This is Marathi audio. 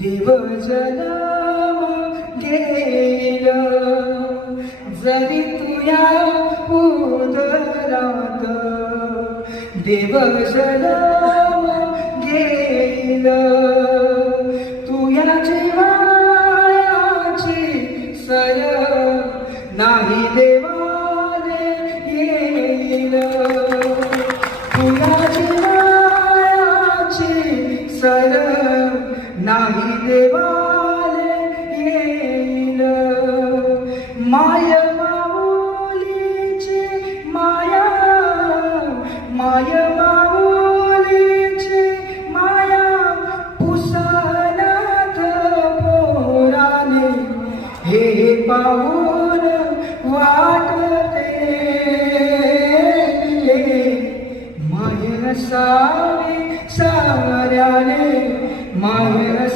देव जन्म गेला जरी तुया उदरात देव जन्म गेला तुया जीवाची सर नाही देवाने येईल तुया जीवाची सर नाही देवाले येईल माय माऊलीची माया माय माऊलीची माया पुसनाथ पोराने हे पाहून वाटते माय सारी साऱ्याने माय